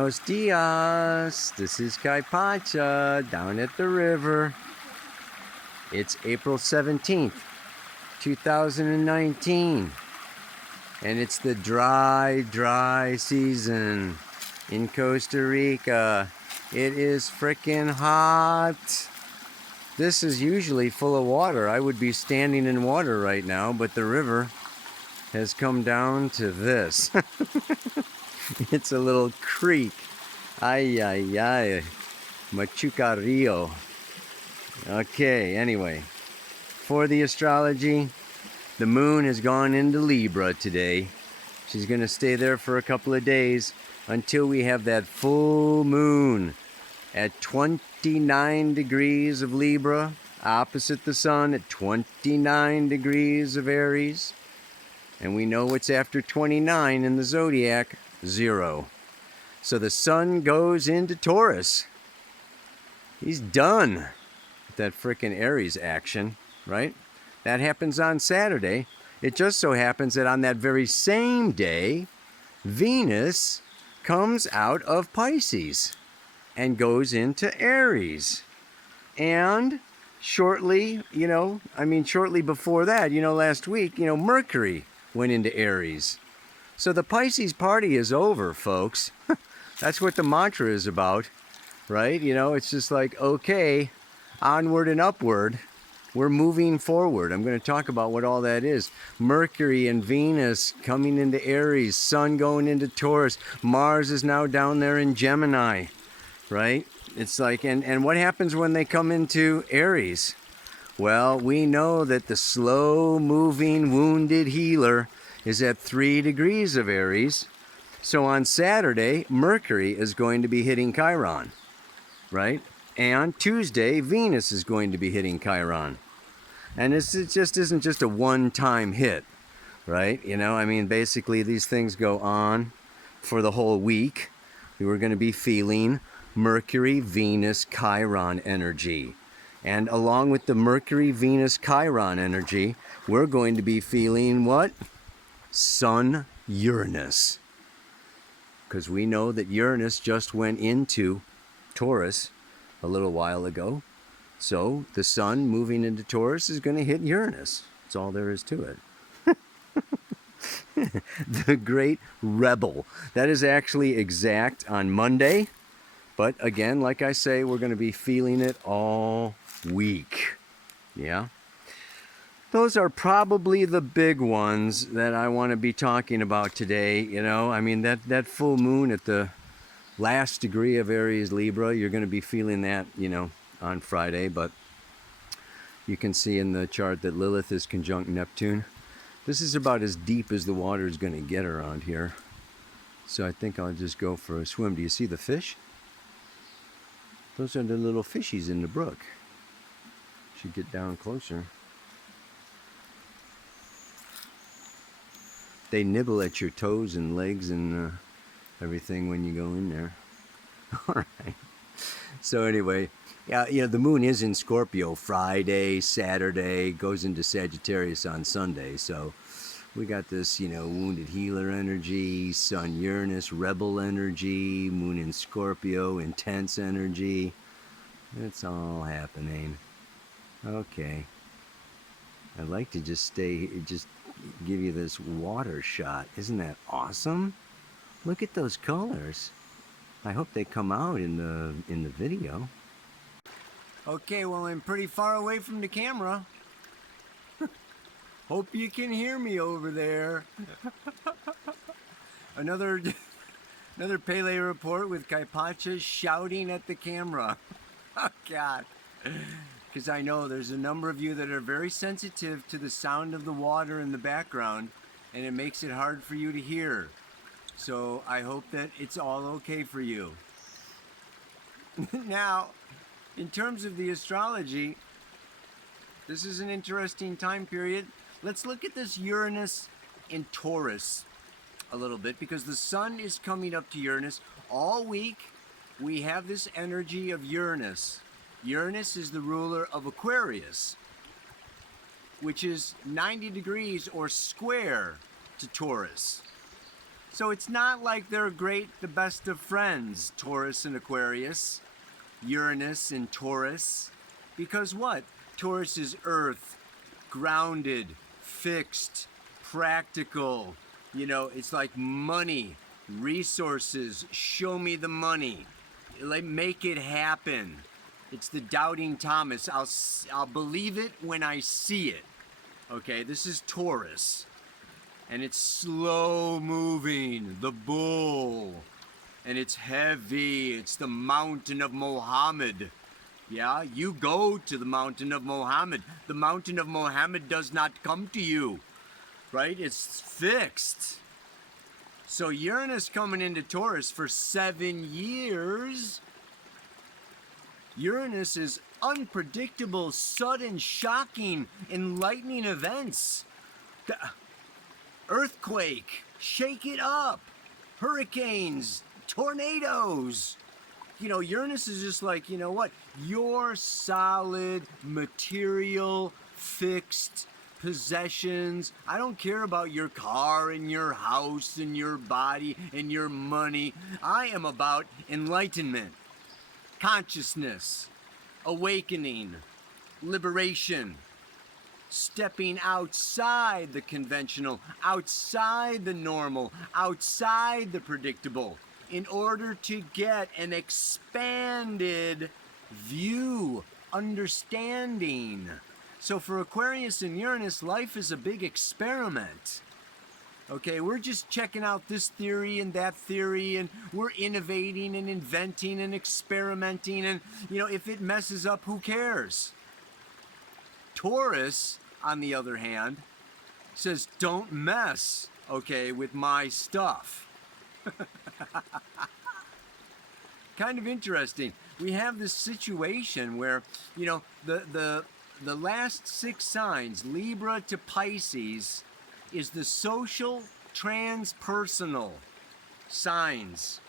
Buenos dias. This is Kaipacha down at the river. It's April 17th, 2019. And it's the dry season in Costa Rica. It is frickin' hot. This is usually full of water. I would be standing in water right now, but the river has come down to this. It's a little creek. Ay, ay, ay. Machuca Rio. Okay, anyway. For the astrology, the moon has gone into Libra today. She's going to stay there for a couple of days until we have that full moon at 29 degrees of Libra, opposite the sun at 29 degrees of Aries. And we know what's after 29 in the zodiac, 0. So the sun goes into Taurus. He's done with that frickin' Aries action, right? That happens on Saturday. It just so happens that on that very same day, Venus comes out of Pisces and goes into Aries. And shortly before that, last week, Mercury went into Aries. So the Pisces party is over, folks. That's what the mantra is about, right? It's just like, okay, onward and upward. We're moving forward. I'm going to talk about what all that is. Mercury and Venus coming into Aries, Sun going into Taurus, Mars is now down there in Gemini, right? It's like, and what happens when they come into Aries? Well, we know that the slow-moving wounded healer is at 3 degrees of Aries. So on Saturday, Mercury is going to be hitting Chiron, right? And Tuesday, Venus is going to be hitting Chiron. And it just isn't just a one-time hit, right? Basically these things go on for the whole week. We were going to be feeling Mercury, Venus, Chiron energy. And along with the Mercury, Venus, Chiron energy, we're going to be feeling what? Sun, Uranus. Because we know that Uranus just went into Taurus a little while ago. So the sun moving into Taurus is going to hit Uranus. That's all there is to it. The great rebel. That is actually exact on Monday. But again, like I say, we're going to be feeling it all week. Yeah. Those are probably the big ones that I want to be talking about today. That full moon at the last degree of Aries Libra, you're going to be feeling that, on Friday. But you can see in the chart that Lilith is conjunct Neptune. This is about as deep as the water is going to get around here. So I think I'll just go for a swim. Do you see the fish? Those are the little fishies in the brook. Should get down closer. They nibble at your toes and legs and everything when you go in there. All right. So anyway, the moon is in Scorpio Friday, Saturday, goes into Sagittarius on Sunday. So we got this, wounded healer energy, Sun Uranus, rebel energy, moon in Scorpio, intense energy. It's all happening. Okay. I'd like to just give you this water shot. Isn't that awesome? Look at those colors. I hope they come out in the video. Okay, well, I'm pretty far away from the camera. Hope you can hear me over there. Another Pele report with Kaipacha shouting at the camera. Oh God. Because I know there's a number of you that are very sensitive to the sound of the water in the background, and it makes it hard for you to hear. So I hope that it's all okay for you. Now, in terms of the astrology, this is an interesting time period. Let's look at this Uranus in Taurus a little bit, because the sun is coming up to Uranus. All week, we have this energy of Uranus. Uranus is the ruler of Aquarius, which is 90 degrees or square to Taurus. So it's not like they're the best of friends, Taurus and Aquarius, Uranus and Taurus. Because what? Taurus is earth, grounded, fixed, practical. It's like money, resources, show me the money. Like, make it happen. It's the doubting Thomas. I'll believe it when I see it. Okay, this is Taurus. And it's slow moving, the bull. And it's heavy. It's the mountain of Mohammed. Yeah, you go to the mountain of Mohammed. The mountain of Mohammed does not come to you. Right? It's fixed. So Uranus coming into Taurus for 7 years. Uranus is unpredictable, sudden, shocking, enlightening events. Earthquake, shake it up, hurricanes, tornadoes. Uranus is just like, what? Your solid, material, fixed possessions. I don't care about your car and your house and your body and your money. I am about enlightenment, consciousness, awakening, liberation. Stepping outside the conventional, outside the normal, outside the predictable, in order to get an expanded view, understanding. So for Aquarius and Uranus, life is a big experiment. Okay, we're just checking out this theory and that theory, and we're innovating and inventing and experimenting, and if it messes up, who cares? Taurus, on the other hand, says, don't mess, okay, with my stuff. Kind of interesting. We have this situation where, the last 6 signs, Libra to Pisces, is the social transpersonal signs.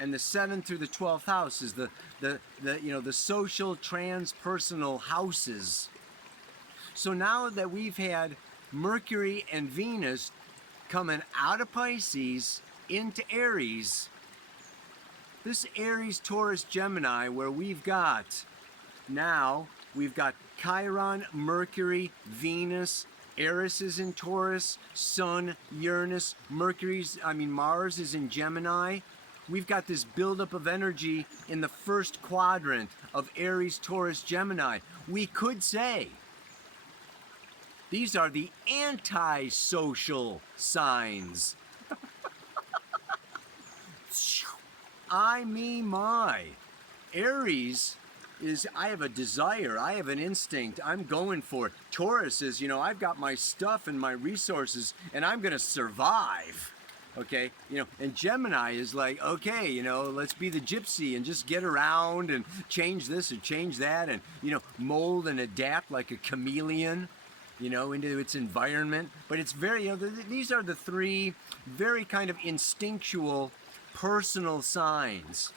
And the 7th through the 12th house is the social transpersonal houses. So now that we've had Mercury and Venus coming out of Pisces into Aries, this Aries, Taurus, Gemini, where we've got Chiron, Mercury, Venus, Aries is in Taurus, Sun, Uranus, Mars is in Gemini. We've got this buildup of energy in the first quadrant of Aries, Taurus, Gemini. We could say these are the anti-social signs. My Aries is, I have a desire, I have an instinct, I'm going for it. Taurus is, I've got my stuff and my resources, and I'm going to survive. Okay, and Gemini is like, okay, let's be the gypsy and just get around and change this or change that, and, mold and adapt like a chameleon, into its environment. But it's very, these are the 3 very kind of instinctual, personal signs.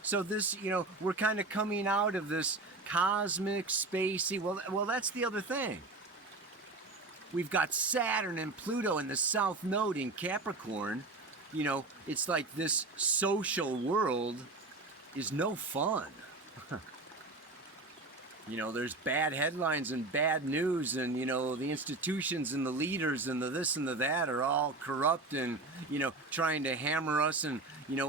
So this, we're kind of coming out of this cosmic, spacey, well, that's the other thing. We've got Saturn and Pluto in the South Node in Capricorn. It's like this social world is no fun. There's bad headlines and bad news, and, the institutions and the leaders and the this and the that are all corrupt and, trying to hammer us and,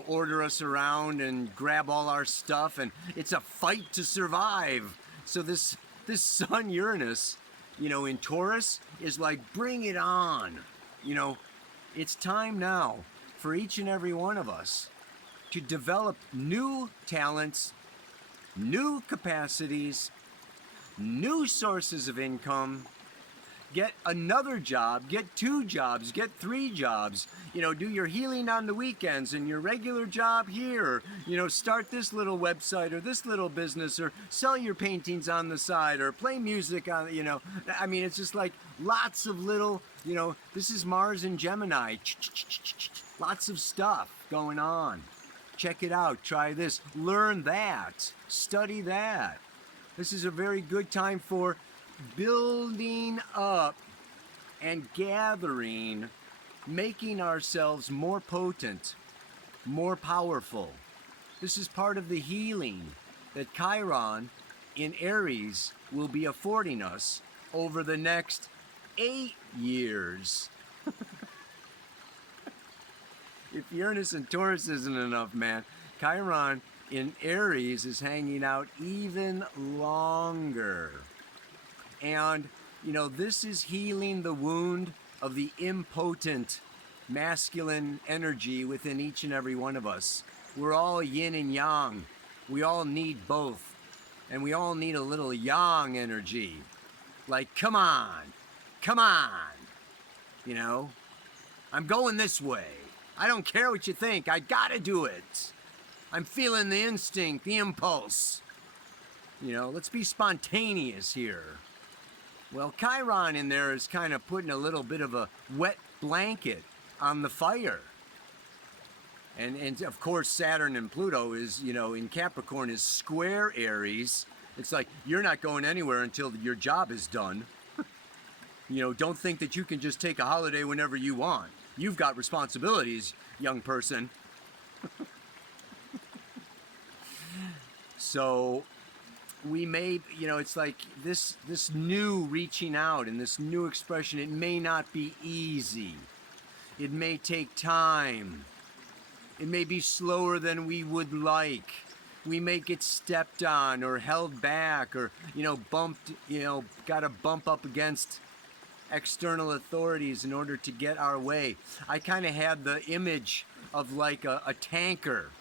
order us around and grab all our stuff, and it's a fight to survive. So this Sun Uranus, in Taurus is like, bring it on. It's time now for each and every one of us to develop new talents, new capacities, new sources of income, get another job, get 2 jobs, get 3 jobs, do your healing on the weekends and your regular job here, start this little website or this little business, or sell your paintings on the side, or play music on, it's just like lots of little, this is Mars and Gemini, lots of stuff going on. Check it out, try this, learn that, study that. This is a very good time for building up and gathering making ourselves more potent, more powerful. This is part of the healing that Chiron in Aries will be affording us over the next 8 years. If Uranus and Taurus isn't enough, man, Chiron in Aries is hanging out even longer. And, this is healing the wound of the impotent masculine energy within each and every one of us. We're all yin and yang. We all need both. And we all need a little yang energy. Like, come on. I'm going this way. I don't care what you think. I gotta do it. I'm feeling the instinct, the impulse. Let's be spontaneous here. Well, Chiron in there is kind of putting a little bit of a wet blanket on the fire. And of course, Saturn and Pluto is, in Capricorn is square Aries. It's like, you're not going anywhere until your job is done. Don't think that you can just take a holiday whenever you want. You've got responsibilities, young person. So we may, it's like this new reaching out and this new expression, it may not be easy. It may take time. It may be slower than we would like. We may get stepped on or held back or, bumped, got to bump up against external authorities in order to get our way. I kind of had the image of like a tanker,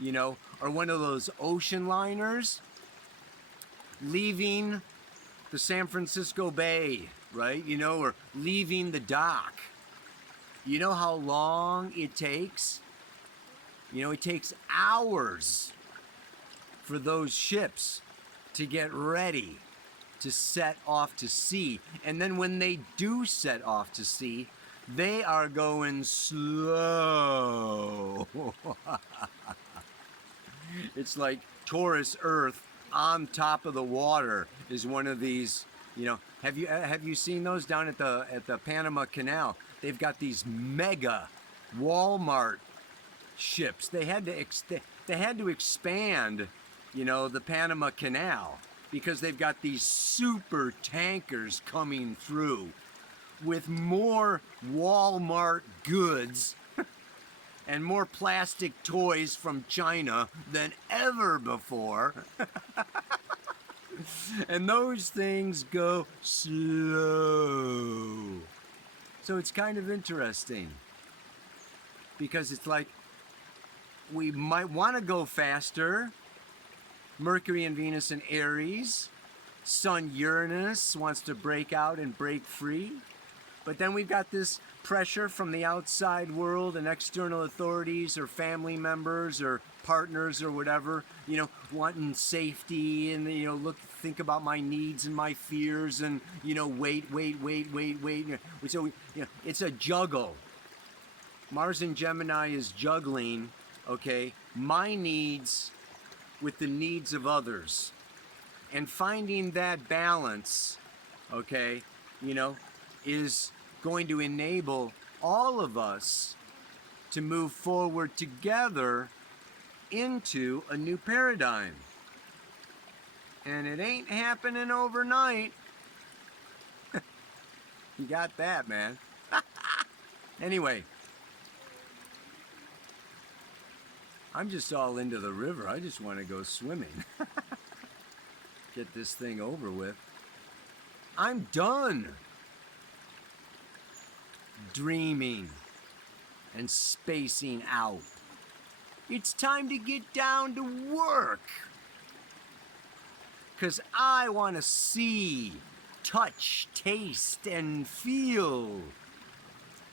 or one of those ocean liners leaving the San Francisco Bay, right? Or leaving the dock. You know how long it takes? It takes hours for those ships to get ready to set off to sea. And then when they do set off to sea, they are going slow. It's like Taurus Earth on top of the water is one of these, have you seen those down at the Panama Canal? They've got these mega Walmart ships. They had to expand, the Panama Canal, because they've got these super tankers coming through with more Walmart goods and more plastic toys from China than ever before. And those things go slow. So it's kind of interesting, because it's like we might want to go faster. Mercury and Venus in Aries. Sun Uranus wants to break out and break free. But then we've got this pressure from the outside world and external authorities or family members or partners or whatever, wanting safety and, think about my needs and my fears and, wait. So, it's a juggle. Mars in Gemini is juggling, okay, my needs with the needs of others. And finding that balance, okay, is going to enable all of us to move forward together into a new paradigm. And it ain't happening overnight. You got that, man. Anyway, I'm just all into the river. I just want to go swimming. Get this thing over with. I'm done dreaming and spacing out. It's time to get down to work. 'Cause I want to see, touch, taste, and feel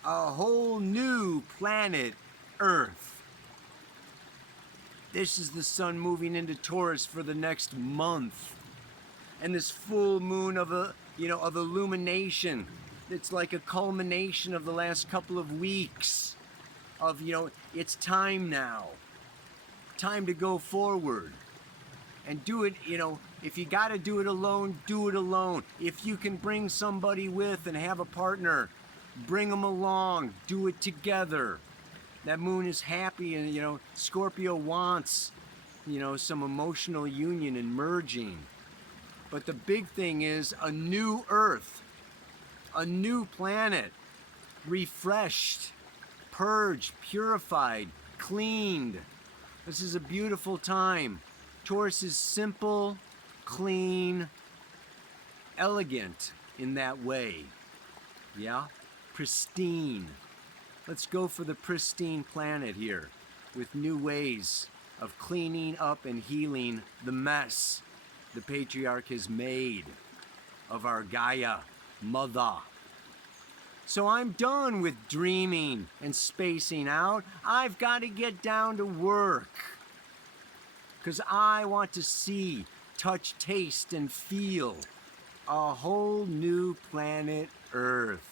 a whole new planet Earth. This is the sun moving into Taurus for the next month. And this full moon of illumination. It's like a culmination of the last couple of weeks of, it's time now. Time to go forward. And do it, if you got to do it alone, do it alone. If you can bring somebody with and have a partner, Bring them along. Do it together. That moon is happy, and Scorpio wants, some emotional union and merging. But the big thing is a new Earth, a new planet, refreshed, purged, purified, cleaned. This is a beautiful time. Taurus is simple, clean, elegant in that way. Yeah? Pristine. Let's go for the pristine planet here with new ways of cleaning up and healing the mess the patriarch has made of our Gaia mother. So I'm done with dreaming and spacing out. I've got to get down to work. Because I want to see, touch, taste, and feel a whole new planet Earth.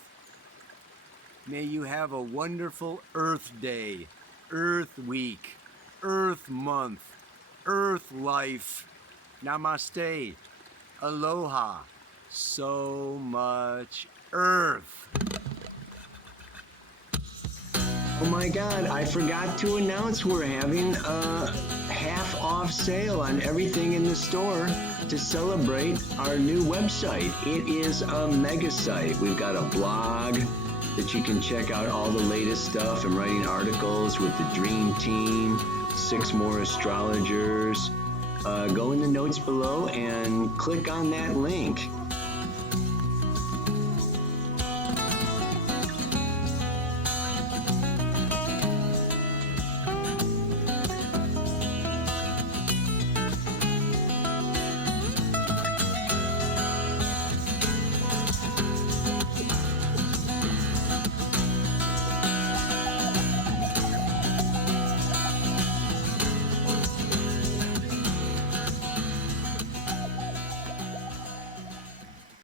May you have a wonderful Earth Day, Earth Week, Earth Month, Earth Life. Namaste. Aloha. So much Earth. Oh my God, I forgot to announce we're having a half-off sale on everything in the store to celebrate our new website. It is a mega site. We've got a blog that you can check out all the latest stuff. I'm writing articles with the Dream Team, 6 more astrologers. Go in the notes below and click on that link.